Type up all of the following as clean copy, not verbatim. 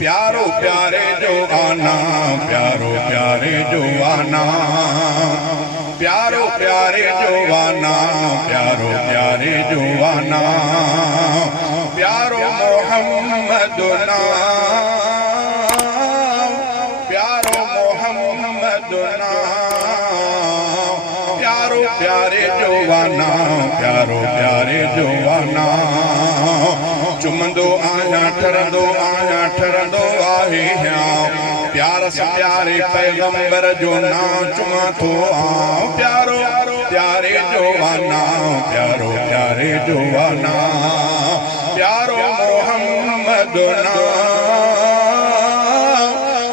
प्यारो प्यारे जो आना, प्यारो प्यारे जो आना, प्यारो प्यारे जो आना, प्यारो प्यारे जो आना, प्यारो मोहम्मद नाम, प्यारो मोहम्मद नाम, प्यारो प्यारे जो आना, प्यारो प्यारे जो आना, चुमंदो आया ठरंदो आया ठरंदो आहे प्यार से प्यारे पैगंबर जो नाम चुमा थो प्यारो प्यारे जो आना, प्यारो प्यारे जो आना, प्यारो मोहम्मद नाम,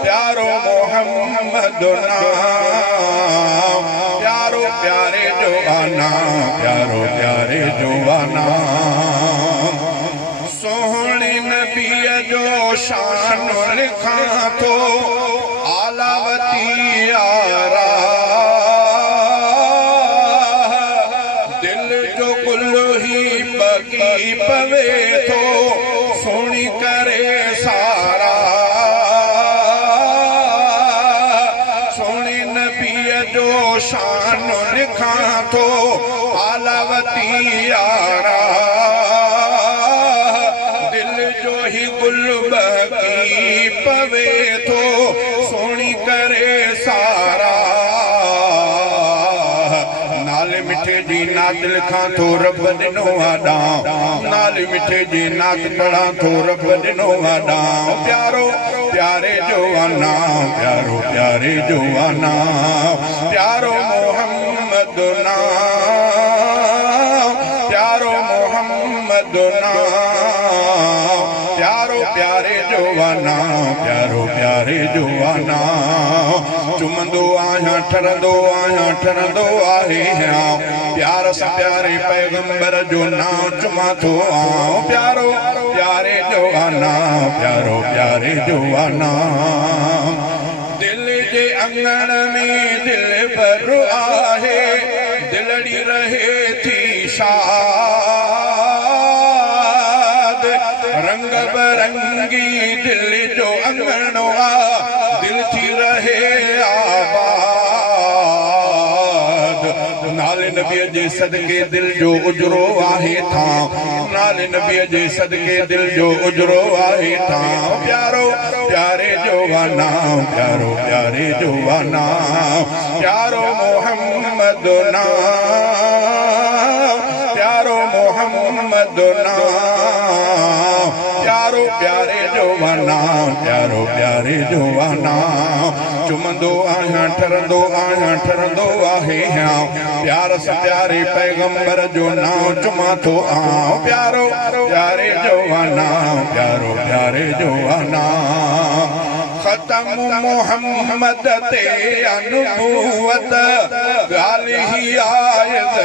प्यारो मोहम्मद नाम, प्यारो प्यारे जो आना, प्यारो प्यारे जो आना, सोहणे नबी जो शान लिखा तो आलावती यारा, दिल जो गुल ही बगी पवे तो सुनी करे सारा, सोहणे नबी जो शान लिखा तो आलावती यारा, पवे तो सोनी करे सारा, नाल मिठे जी नात लिखा तो रब दिनो आडा, नाल मिठे जी नात पढ़ा तो रब दिनो आडा, प्यारो प्यारे जो आना, प्यारो प्यारे जो आना, प्यारो मोहम्मद नाम, प्यारो मोहम्मद नाम, प्यारो प्यारे जो आना, प्यारो प्यारे जो आना, चुमंदो आया ठरंदो आहे प्यार से प्यारे पैगंबर जो नाम चुमा थो प्यारो प्यारे जो आना, प्यारो प्यारे जो आना, दिल जे अंगण में दिल भर आहे, दिलड़ी रहे थी शाद, रंग बरंगी दिल जो अंगणो आ, दिल थी रहे आबाद, नाले नबी जे सदके दिल जो उजरो आहे था, नाले नबी जे सदके दिल जो उजरो आहे था, प्यारो प्यारे जो आना, प्यारो प्यारे जो आना, प्यारो मोहम्मद नाम, प्यारो मोहम्मद नाम, प्यारो प्यारे जो आना, प्यारो प्यारे जो आना, चुमंदो आया ठरंदो आहे प्यार से प्यारे पैगंबर जो नाम चुमा थो प्यारो प्यारे जो आना, प्यारो प्यारे जो आना, खत्म मोहम्मद ते अनुबूवत गाली ही आयत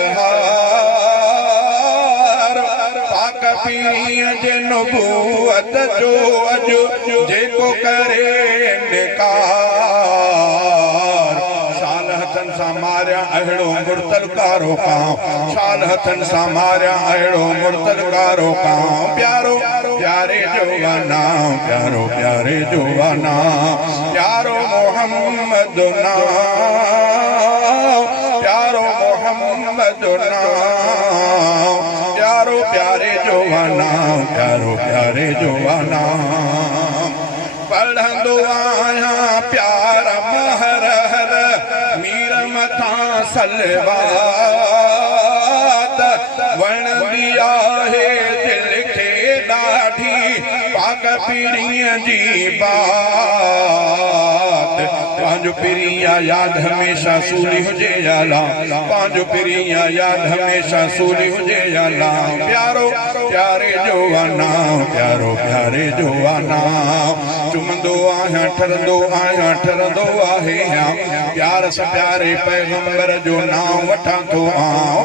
पाक पीर जे नबूवत जो अजो जेको करे निकार, शाल हथन सां मारिया अहिड़ो मुर्तल कारो कां, शाल हथन सां मारिया अहिड़ो मुर्तल कारो कां, प्यारो प्यारे जो आना, प्यारो प्यारे जो आना, प्यारो मोहम्मद नाम, प्यारो मोहम्मद नाम, प्यारो प्यारे जो आना, प्यारो प्यारे जो आना, पढ़ंदो आया प्यार महर हर मीर मथा सलवात, वणंदी आहे दिल खे ॾाढी पाक पीरीअ जी बात, पांजो पीरिया याद हमेशा सूली हुजे याला, पांजो पीरिया याद हमेशा सूली हुजे याला, प्यारो प्यारे जो आना, प्यारो प्यारे जो आना, चुमंदो आया ठरंदो आहे प्यार से प्यारे पैगंबर जो नाम वठा थो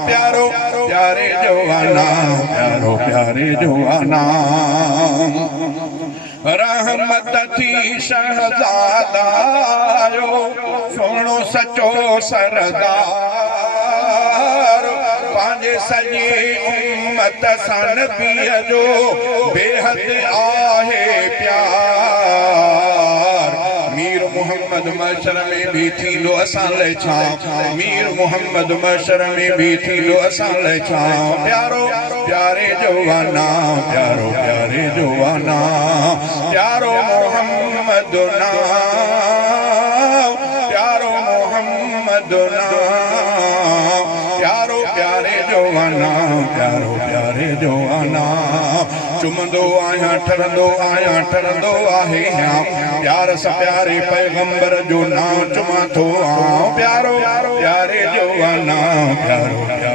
प्यारो प्यारे जो आना, प्यारो प्यारे जो आना, रहमत थी शहजादा जो सोनो सचो सरदार, पांजे सजी उम्मत सन पिय जो बेहद आहे प्यार, मोहम्मद मशर में भी थी लो असां ले छा मीर मोहम्मद मशर में भी थी लो असां ले छा प्यारो प्यारे जवाना प्यारो प्यारे जवाना प्यारो मोहम्मद ना प्यारो मोहम्मद ना प्यारो प्यारे जवाना प्यारो प्यारे जवाना चुमंदो आया ठरंदो आहे प्यार सा प्यारे पैगंबर जो नाम चुमा थो प्यारो प्यारे जवाना प्यारो